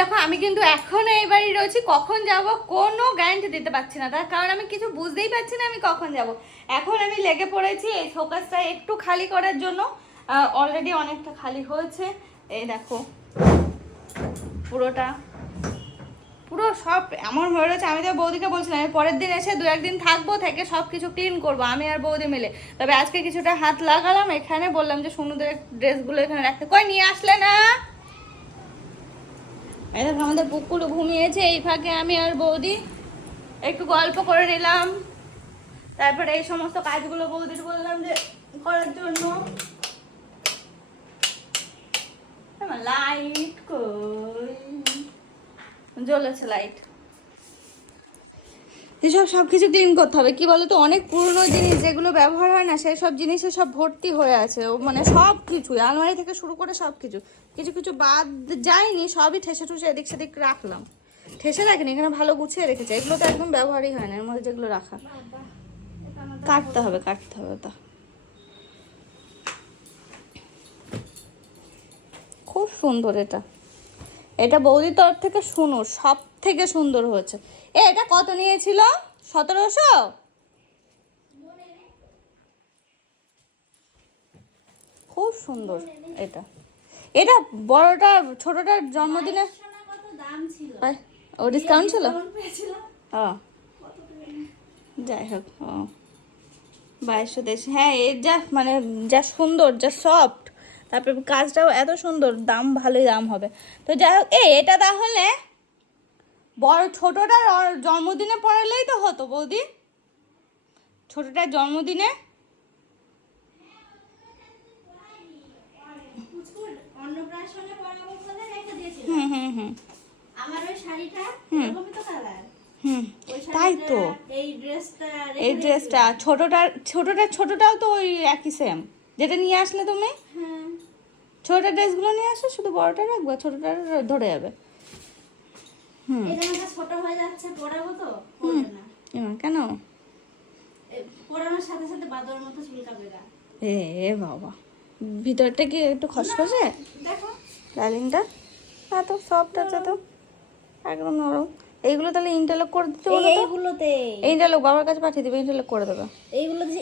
দেখো, আমি কিন্তু এখনও এই বাড়ি রয়েছি, কখন যাব কোনো গ্যারান্টি দিতে পারছি না। তার কারণ আমি কিছু বুঝতেই পারছি না আমি কখন যাব। এখন আমি লেগে পড়েছি, এই শোকাসটা একটু খালি করার জন্য। অলরেডি অনেকটা খালি হয়েছে। এই দেখো, পুরোটা। পুরো সব এমন হয়ে রয়েছে, আমি তো বৌদিকে বলছিলাম, আমি পরের দিন এসে দু একদিন থাকব থেকে সব কিছু ক্লিন করব, আমি আর বৌদি মিলে। তবে আজকে কিছুটা হাত লাগালাম, এখানে বললাম যে সুন্দর ড্রেসগুলো এখানে রাখতে। কই, নিয়ে আসলে না? এই আমাদের পুকুর ঘুমিয়েছে, এই ফাঁকে আমি আর বৌদি একটু গল্প করে নিলাম। তারপরে এই সমস্ত কাজগুলো বৌদির বললাম যে করার জন্য। লাইট কই? জ্বলেছে লাইট এসব সব কিছু ক্লিন করতে হবে। কি বলতো? অনেক পুরনো জিনিস যেগুলো ব্যবহার হয় না, সেই সব জিনিসে সব ভর্তি হয়ে আছে। মানে সব কিছু আলমারি থেকে শুরু করে সব কিছু কিছু কিছু বাদ যায়নি, সবই ঠেসে ঠুসে এদিক সেদিক রাখলাম। ঠেসে রাখিনি, এখানে ভালো গুছিয়ে রেখেছে। এগুলো তো একদম ব্যবহারই হয় না, এর মধ্যে যেগুলো রাখা। কাটতে হবে কাটতে হবে তা। খুব সুন্দর এটা। এটা বৌদির তরফ থেকে শুনো সব থেকে সুন্দর হয়েছে। এ, এটা কত নিয়েছিল? সতেরোশো? খুব সুন্দর এটা। এটা বড়টা, ছোটটার জন্মদিনে ও ডিসকাউন্ট ছিল? ও যাই হোক, ও। বাইশশো দেশ হ্যাঁ এর যা মানে যা সুন্দর, যা সফট তারপরে কাজটাও এত সুন্দর, দাম ভালোই দাম হবে। তো যাই হোক, এ, এটা তাহলে বড় ছোটটার জন্মদিনে পড়ালেই তো হতো বৌদি। ছোটটার জন্মদিনে। হুম হুম হুম। আমার ওই শাড়িটা হুম। এরকমই তো কালার। হুম তাই তো। এই ড্রেসটা এই ড্রেসটা ছোটটার ছোটটার ছোটটাও তো ওই একই সেম যেটা নিয়ে আসলে তুমি? হ্যাঁ। ছোটটার ড্রেসগুলো নিয়ে আসো শুধু বড়টা রাখব ছোটটার ধরে যাবে। ছোট হয়ে যাচ্ছে তো না। কেন? এ, সাথে সাথে বাদর মতো চুলকাবে গা। এ বাবা। ভিতরটা কি একটু খসখসে? দেখো। লাইলিংটা এত সফট আছে তো। একদম নরম। এইগুলো তাহলে ইন্টারলক করে দিতে বলো তো। এইগুলোতে। ইন্টারলক বাবার কাছে পাঠিয়ে দেবে ইন্টারলক করে দেবে। এইগুলোতে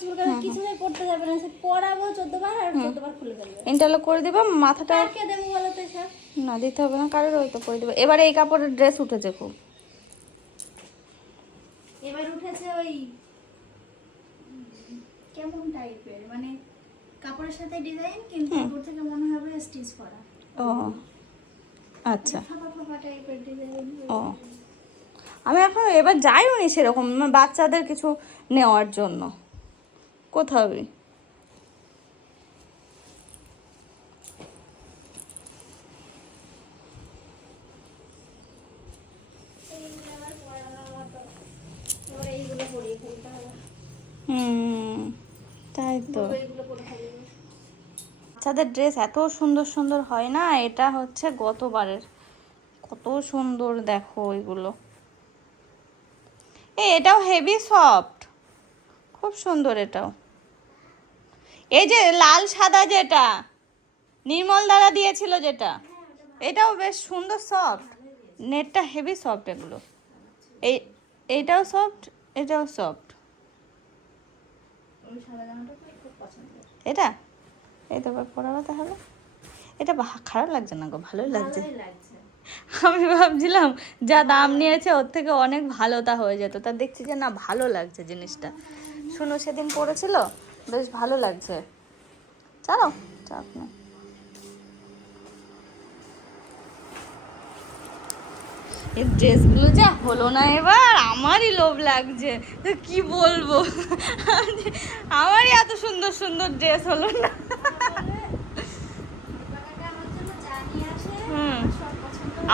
যে ইয়ং করে কিছুই করতে যাবে না। সে বার আর বার খুলে ইন্টারলক করে দিবা মাথাটা কাকে দেবো বলো তো না দিতে হবে না কারোর হয়তো করে দেবে। এবারে এই কাপড়ের ড্রেস উঠেছে খুব। এবার উঠেছে ওই কেমন টাইপের মানে কাপড়ের সাথে ডিজাইন কিন্তু দূর থেকে মনে হবে স্টিচ করা। ও আচ্ছা। ডিজাইন ও। আমি এখন এবার যাইও নি সেরকম মানে বাচ্চাদের কিছু নেওয়ার জন্য। ফেলতে হবে? হুম, তাই তো। ড্রেস এত সুন্দর সুন্দর হয় না? এটা হচ্ছে গতবারের। কত সুন্দর দেখো এগুলো এ, এটাও হেভি সফট খুব সুন্দর এটাও। এই যে লাল সাদা যেটা নির্মল দ্বারা দিয়েছিল যেটা এটাও বেশ সুন্দর সফট নেটটা হেভি সফট এগুলো। এই এইটাও সফট এটাও সফট এটা? এই তো পরাবো তাহলে। এটা খারাপ লাগছে না গো ভালোই লাগছে। ভালোই লাগছে। আমি ভাবছিলাম যা দাম নিয়েছে ওর থেকে অনেক ভালো তা হয়ে যেত। তা দেখছি যে না ভালো লাগছে জিনিসটা। শুনো সেদিন পড়েছিল বেশ ভালো লাগছে। চলো চাপ এই ড্রেসগুলো যা হলো না এবার, আমারই লোভ লাগছে। তো কি বলব? আমারই এত সুন্দর সুন্দর ড্রেস হলো না।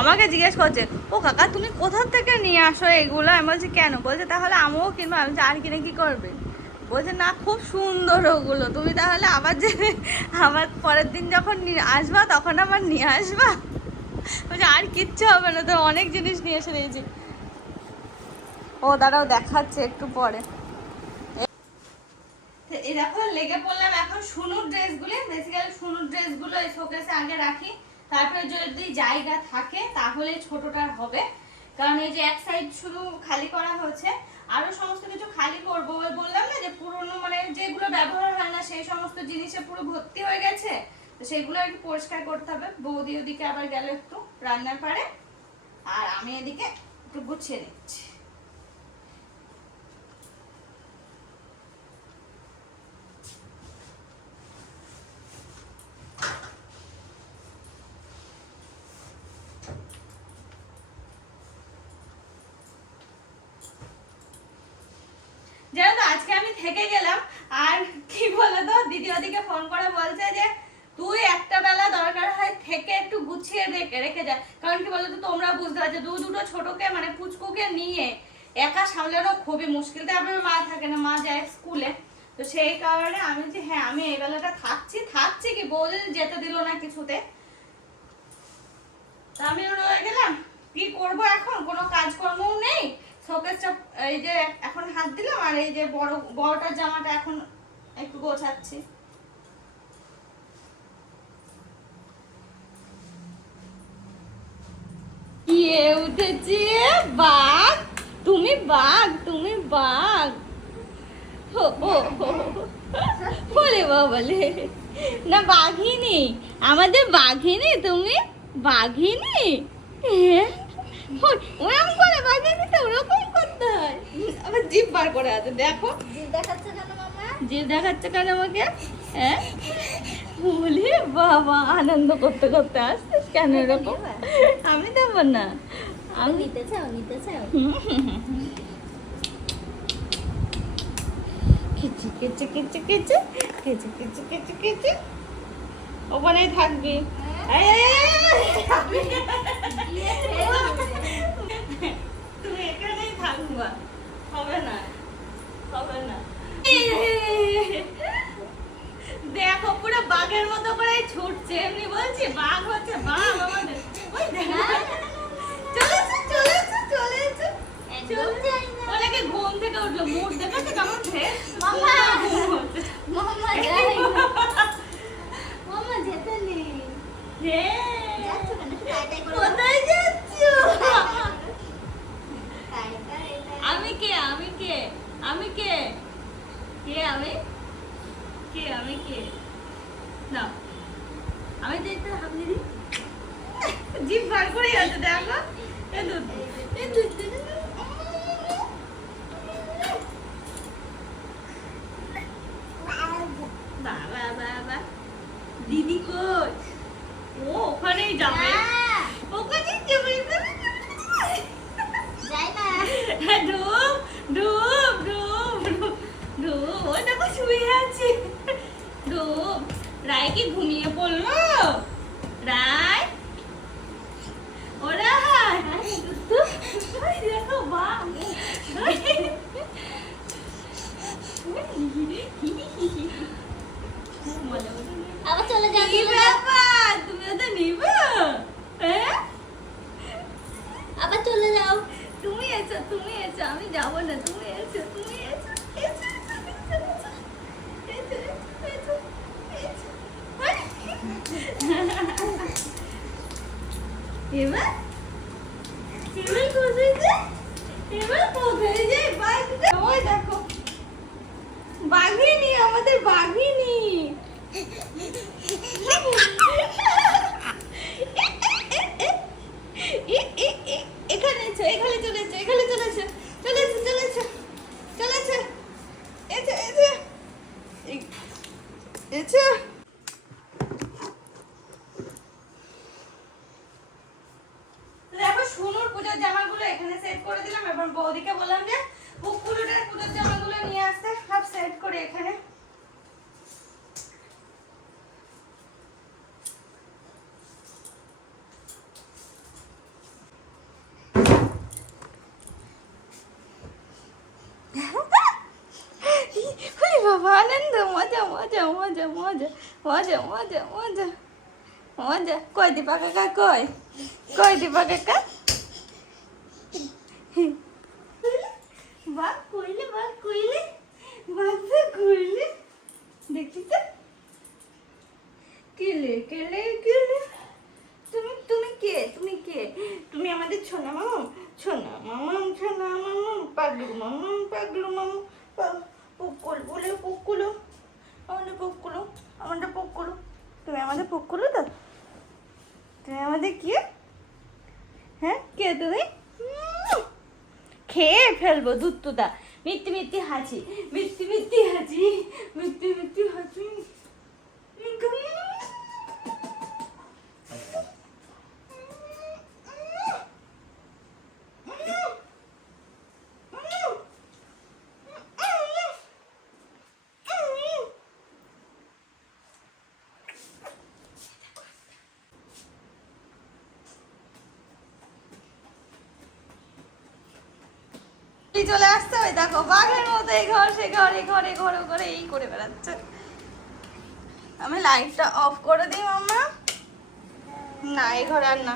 আমাকে জিজ্ঞেস করছে, ও কাকা, তুমি কোথা থেকে নিয়ে আসো এগুলো? আমি বলছি, কেন? বলছে, তাহলে আমিও কিনবো। আমি আর কিনে কি করবে? বলছে, না, খুব সুন্দর ওগুলো। তুমি তাহলে আবার যে, আবার পরের দিন যখন আসবা, তখন আবার নিয়ে আসবা? বলছে, আর কিচ্ছু হবে না, তো অনেক জিনিস নিয়ে এসে দিয়েছি। ও, দাঁড়াও, দেখাচ্ছে একটু পরে। এরকম লেগে পড়লাম এখন শুনুর ড্রেসগুলো। বেসিক্যালি শুনুর ড্রেসগুলো এই শোকেসে আগে রাখি। তারপরে যদি জায়গা থাকে, তাহলে ছোটটার হবে। কারণ এই যে এক সাইড শুধু খালি করা হয়েছে আরও সমস্ত কিছু খালি করব। ওই বললাম না যে পুরনো মানে যেগুলো ব্যবহার হয় না, সেই সমস্ত জিনিসে পুরো ভর্তি হয়ে গেছে। তো সেগুলো একটু পরিষ্কার করতে হবে। বৌদি ওদিকে আবার গেল একটু রান্নার পারে। আর আমি এদিকে একটু গুছিয়ে নিচ্ছি জানো তো আজকে আমি থেকে গেলাম। আর কি বলতো, দিদি ওদিকে ফোন করে বলছে যে, তুই একটা বেলা দরকার হয় থেকে একটু গুছিয়ে রেখে রেখে যা। কারণ কি বলতো, তোমরা বুঝতে পারছ, দু দুটো ছোটকে মানে পুচকুকে নিয়ে একা সামলানো খুবই মুশকিল। তাই আপনার মা থাকে না, মা যায় স্কুলে। তো সেই কারণে আমি যে হ্যাঁ আমি এই বেলাটা থাকছি থাকছি কি বৌদি যেতে দিল না কিছুতে? তা আমি রয়ে গেলাম, কি করব এখন? কোনো কাজকর্মও নেই? শোকেসটা এই যে এখন হাত দিলাম আর এই যে বড়, বড়টার জামাটা এখন একটু গোছাচ্ছি উঠেছে বাঘ, তুমি বাঘ তুমি বাঘ। বলে বলে না, বাঘিনী, আমাদের বাঘিনী, তুমি বাঘিনী হ্যাঁ? ওরম করে বাঘিনী তো ওরকম করতে হয় আবার জিভ বার করে আছে দেখো। জিভ দেখাচ্ছে কেন মামা? জিভ দেখাচ্ছে কেন আমাকে? হ্যাঁ? বলি বাবা আনন্দ করতে করতে আসছিস কেন এরকম? আমি দেবো না। আমি নিতে চাও নিতে চাও? কিচি কিচি কিচি কিচি কিচি কিচি কিচি কিচি ওখানেই থাকবি এই, এই, এই, এই, এই। তুমি এখানেই হবে না হবে না। দেখো পুরো বাঘের মতো করে ছুটছে এমনি বলছি বাঘ হচ্ছে বাঘ আমাদের। ওই দেখো। চলেছে চলেছে চলেছে। একদম অনেকে ঘুম থেকে উঠল? মুড দেখাচ্ছে কেমন ফ্রেশ মামা। ঘুম হচ্ছে। যাই যেতে নেই। কোথায় যাচ্ছ? আমি কে? কে আমি? কে আমি কে না আমি দেখতে আপনি দি জিভ বার করে আছে দেখো এ দুধ এ দুধ দুধ, দুধ। বাবা বাবা দিদি কই ও ওখানেই যাবে না, ওখানেই যাবে যাই না। ডুব ডুব ডুব ডুব ডুব ওই দেখো শুয়ে আছে ডুব রায় কি ঘুমিয়ে পড়ল। রায়। ওরা দেখো বা আবার চলে যাও কি চলে যাও। ব্যাপার তুমি ওটা নিবে হ্যাঁ আবার চলে যাও তুমি এসো তুমি এসো আমি যাব না তুমি এসো তুমি এসো এসো, এসো, এসো, এসো, এসো, এসো, এসো। এবার এবার কোথায় যাই এবার কোথায় যাই বাইকটা ওই দেখো বাঘিনী আমাদের বাঘিনী এ- এ- এ- এখানে এসো এখানে চলে এসো এখানে চলে এসো চলে এসো চলে এসো চলে এসো এসো এসো এই- এসো দেখো সোনুর পুজোর জামাগুলো এখানে সেট করে দিলাম। এবার বৌদিকে বললাম যে পুকুরটার পুজোর জামাগুলো নিয়ে আসতে। সব সেট করে এখানে। মজা মজা মজা মজা কই দীপা কাকা কই কই দীপা কাকা বাঘ কইলে বাঘ কইলে বাঘ তো কইলে কেলে কেলে তুমি তুমি কে তুমি কে? তুমি আমাদের ছোনা মামা? ছোনা মামাম ছোনা মামাম, পাগলু মামাম, পাগলু মামু। পুকুল বলে পুকুলো। আমাদের পুকুলো আমাদের পুকুলো। তুমি আমাদের পুকুলো তো? তুমি আমাদের কি? হ্যাঁ কে তুমি? খেয়ে ফেলব দুধটুদা মিথ্যে মিথ্যে হাসি মিথ্যে মিথ্যে হাসি মিথ্যে মিথ্যে হাসি এই চলে আসছে, ওই দেখো, বাঘের মতো এই ঘর, সে ঘর ঘরে ঘরে ঘরে এই করে বেড়াচ্ছে। আমি লাইটটা অফ করে দিই, মাম্মা। না, এই ঘরে আর না।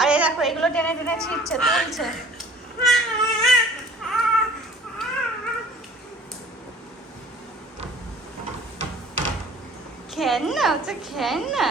আর দেখো, এগুলো টেনে টেনে ছিটছে তুলছে। খেন না, হচ্ছে খেন না।